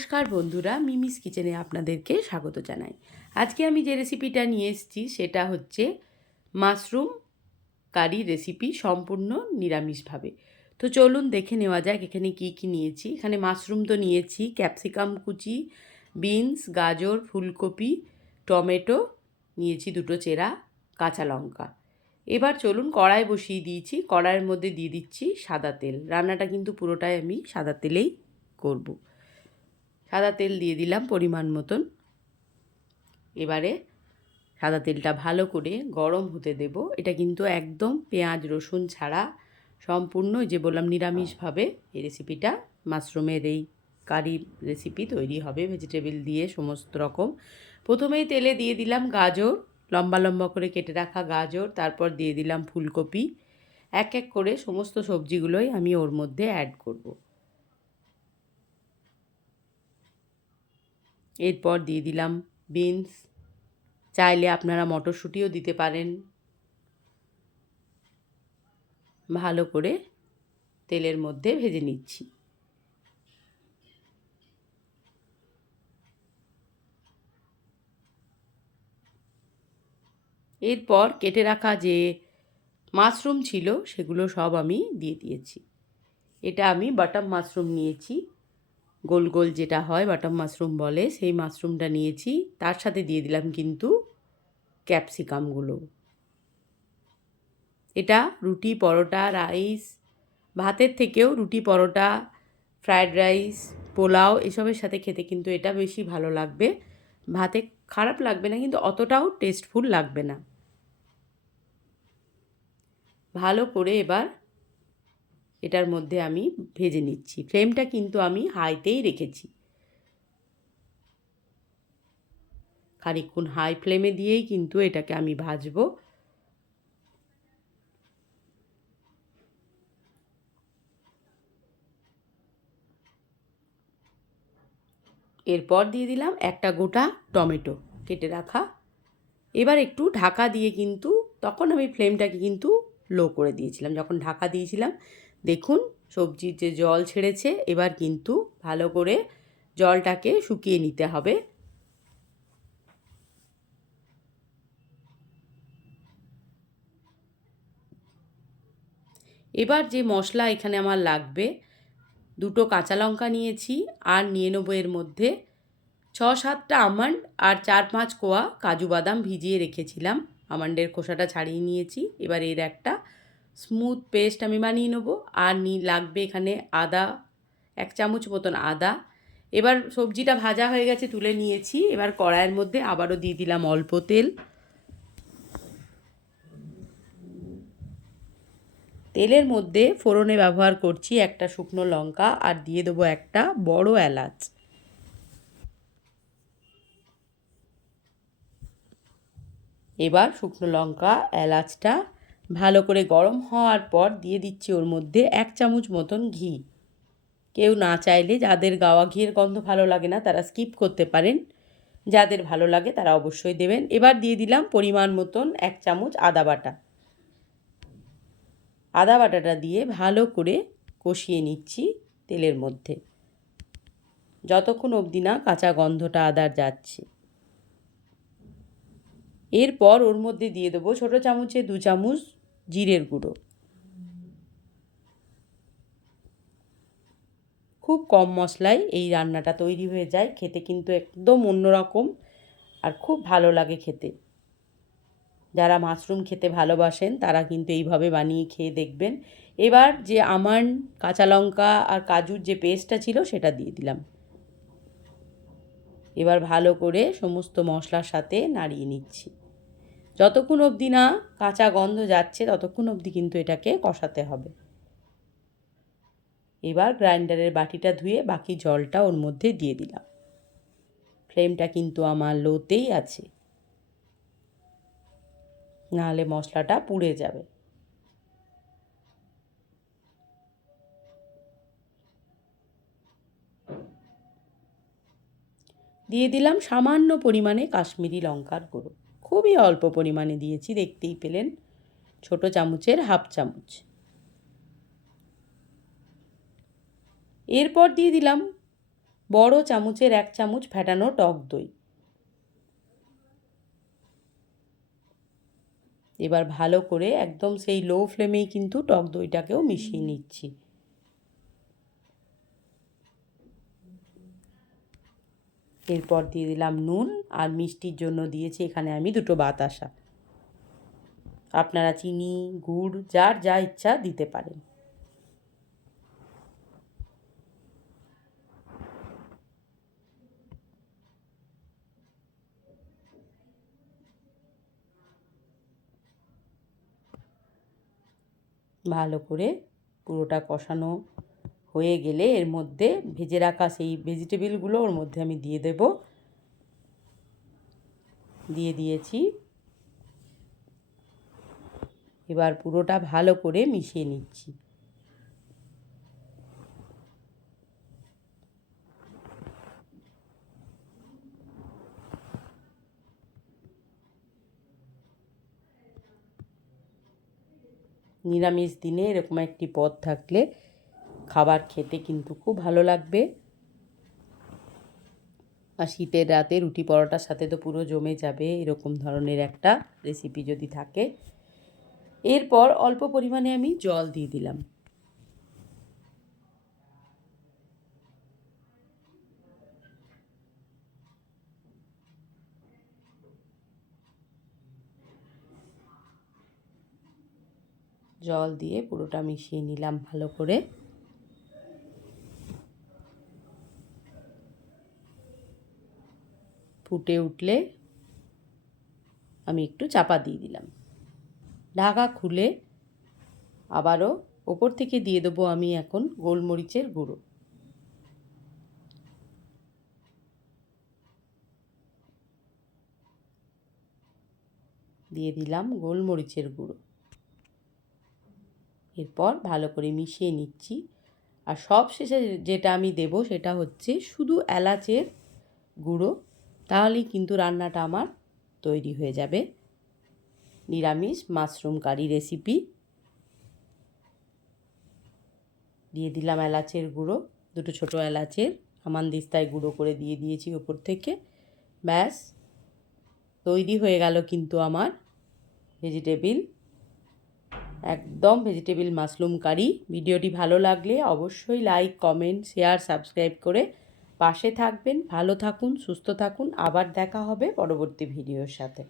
নমস্কার বন্ধুরা, মিমিস কিচেনে আপনাদেরকে স্বাগত জানাই। আজকে আমি যে রেসিপিটা নিয়ে এসেছি, সেটা হচ্ছে মাশরুম কারি রেসিপি সম্পূর্ণ নিরামিষভাবে। তো চলুন দেখে নেওয়া যাক এখানে কি কি নিয়েছি। এখানে মাশরুম তো নিয়েছি, ক্যাপসিকাম কুচি, বিনস, গাজর, ফুলকপি, টমেটো, নিয়েছি দুটো চেরা, কাঁচা লঙ্কা। এবার চলুন কড়াই বসিয়ে দিয়েছি, কড়াইয়ের মধ্যে দিয়ে দিচ্ছি সাদা তেল। রান্নাটা কিন্তু পুরোটাই আমি সাদা তেলেই করব। সাদা তেল দিয়ে দিলাম পরিমাণ মতন। এবারে সাদা তেলটা ভালো করে গরম হতে দেব। এটা কিন্তু একদম পেঁয়াজ, রসুন ছাড়া সম্পূর্ণ যে বললাম নিরামিষভাবে এই রেসিপিটা মাশরুমের এই কারি রেসিপি তৈরি হবে ভেজিটেবল দিয়ে সমস্ত রকম। প্রথমেই তেলে দিয়ে দিলাম গাজর, লম্বা লম্বা করে কেটে রাখা গাজর, তারপর দিয়ে দিলাম ফুলকপি। এক এক করে সমস্ত সবজিগুলোই আমি ওর মধ্যে অ্যাড করব। এরপর দিয়ে দিলাম বিনস। চাইলে আপনারা মটরশুঁটিও দিতে পারেন। ভালো করে তেলের মধ্যে ভেজে নিচ্ছি। এরপর কেটে রাখা যে মাশরুম ছিল সেগুলো সব আমি দিয়ে দিয়েছি। এটা আমি বাটাম মাশরুম নিয়েছি। গোল গোল যেটা হয় বাটাম মাশরুম বলে, সেই মাশরুমটা নিয়েছি। তার সাথে দিয়ে দিলাম কিন্তু ক্যাপসিকামগুলো এটা রুটি, পরোটা রাইস ভাতের থেকেও রুটি, পরোটা ফ্রায়েড রাইস পোলাও এসবের সাথে খেতে কিন্তু এটা বেশি ভালো লাগবে। ভাতে খারাপ লাগবে না কিন্তু অতটাও টেস্টফুল লাগবে না। ভালো করে এবার এটার মধ্যে আমি ভেজে নিচ্ছি। ফ্লেমটা কিন্তু আমি হাইতেই রেখেছি। খানিক্ষণ হাই ফ্লেমে দিয়েই কিন্তু এটাকে আমি ভাজবো। এরপর দিয়ে দিলাম একটা গোটা টমেটো কেটে রাখা। এবার একটু ঢাকা দিয়ে কিন্তু, তখন আমি ফ্লেমটাকে কিন্তু লো করে দিয়েছিলাম। যখন ঢাকা দিয়েছিলাম দেখুন, সবজির যে জল ছেড়েছে, এবার কিন্তু ভালো করে জলটাকে শুকিয়ে নিতে হবে। এবার যে মশলা এখানে আমার লাগবে, দুটো কাঁচা লঙ্কা নিয়েছি, আর নিয়ে নেব এর মধ্যে ছ সাতটা আমন্ড আর চার পাঁচ কোয়া কাজু বাদাম ভিজিয়ে রেখেছিলাম। আমন্ডের খোসাটা ছাড়িয়ে নিয়েছি, এবার এর একটা স্মুথ পেস্ট আমি বানিয়ে নেব আর নি লাগবে এখানে আদা, এক চামচ মতন আদা। এবার সবজিটা ভাজা হয়ে গেছে, তুলে নিয়েছি। এবার কড়াইয়ের মধ্যে আবারও দিয়ে দিলাম অল্প তেল। তেলের মধ্যে ফোড়নে ব্যবহার করছি একটা শুকনো লঙ্কা আর দিয়ে দেবো একটা বড় এলাচ। এবার শুকনো লঙ্কা, এলাচটা ভালো করে গরম হওয়ার পর দিয়ে দিচ্ছি ওর মধ্যে এক চামচ মতন ঘি। কেউ না চাইলে যাদের গাওয়া ঘিয়ের গন্ধ ভালো লাগে না, তারা স্কিপ করতে পারেন। যাদের ভালো লাগে তারা অবশ্যই দেবেন। এবার দিয়ে দিলাম পরিমাণ মতন এক চামচ আদা বাটা। আদা বাটাটা দিয়ে ভালো করে কষিয়ে নিচ্ছি তেলের মধ্যে। যতক্ষণ অবধি না কাঁচা গন্ধটা আদার যাচ্ছে। এরপর ওর মধ্যে দিয়ে দেবো ছোটো চামচে দু চামচ জিরের গুঁড়ো। খুব কম মশলায় এই রান্নাটা তৈরি হয়ে যায়। খেতে কিন্তু একদম অন্যরকম আর খুব ভালো লাগে খেতে। যারা মাশরুম খেতে ভালোবাসেন, তারা কিন্তু এইভাবে বানিয়ে খেয়ে দেখবেন। এবার যে আমার কাঁচা লঙ্কা আর কাজুর যে পেস্টটা ছিল, সেটা দিয়ে দিলাম। এবার ভালো করে সমস্ত মশলার সাথে নাড়িয়ে নিচ্ছি। যতক্ষণ অবধি না কাঁচা গন্ধ যাচ্ছে, ততক্ষণ অবধি কিন্তু এটাকে কষাতে হবে। এবার গ্রাইন্ডারের বাটিটা ধুয়ে বাকি জলটা ওর মধ্যে দিয়ে দিলাম। ফ্লেমটা কিন্তু আমার লোতেই আছে। নাহলে মশলাটা পুড়ে যাবে। দিয়ে দিলাম সামান্য পরিমাণে কাশ্মীরি লঙ্কার গুঁড়ো। খুবই অল্প পরিমাণে দিয়েছি, দেখতেই পেলেন। ছোট চামচের হাফ চামচ। এরপর দিয়ে দিলাম বড় চামচের এক চামচ ফ্যাটানো টক দই। এবার ভালো করে একদম সেই লো ফ্লেমেই কিন্তু টক দইটাকেও মিশিয়ে নিচ্ছি। এরপর দিয়ে দিলাম নুন আর মিষ্টির জন্য দিয়েছি এখানে আমি দুটো বাতাসা। আপনারা চিনি, গুড়, যার যা ইচ্ছা দিতে পারেন। ভালো করে পুরোটা কষানো হয়ে গেলে এর মধ্যে ভেজে রাখা সেই ভেজিটেবিলগুলো ওর মধ্যে আমি দিয়ে দেব। দিয়ে দিয়েছি। এবার পুরোটা ভালো করে মিশিয়ে নিচ্ছি। নিরামিষ দিনে এরকম একটি পদ থাকলে খাবার খেতে কিন্তু খুব ভালো লাগবে। আর শীতের রাতে রুটি পরোটার সাথে তো পুরো জমে যাবে, এরকম ধরনের একটা রেসিপি যদি থাকে। এরপর অল্প পরিমাণে আমি জল দিয়ে দিলাম। জল দিয়ে পুরোটা মিশিয়ে নিলাম ভালো করে। ফুটে উঠলে আমি একটু চাপা দিয়ে দিলাম। ঢাকা খুলে আবারও ওপর থেকে দিয়ে দেবো আমি এখন গোলমরিচের গুঁড়ো। দিয়ে দিলাম গোলমরিচের গুঁড়ো। এরপর ভালো করে মিশিয়ে নিচ্ছি। আর সব শেষে যেটা আমি দেব সেটা হচ্ছে শুধু এলাচের গুঁড়ো তাহলেই কিন্তু রান্নাটা আমার তৈরি হয়ে যাবে। নিরামিষ মাশরুম কারি রেসিপি দিয়ে দিলাম এলাচের গুঁড়ো, দুটো ছোটো এলাচের দিস্তায় গুঁড়ো করে দিয়ে দিয়েছি ওপর থেকে। ব্যাস, তৈরি হয়ে গেল কিন্তু আমার ভেজিটেবিল একদম ভেজিটেবিল মাশরুম কারি ভিডিওটি ভালো লাগলে অবশ্যই লাইক কমেন্ট শেয়ার সাবস্ক্রাইব করে পাশে থাকবেন ভালো থাকুন সুস্থ থাকুন। আবার দেখা হবে পরবর্তী ভিডিওর সাথে।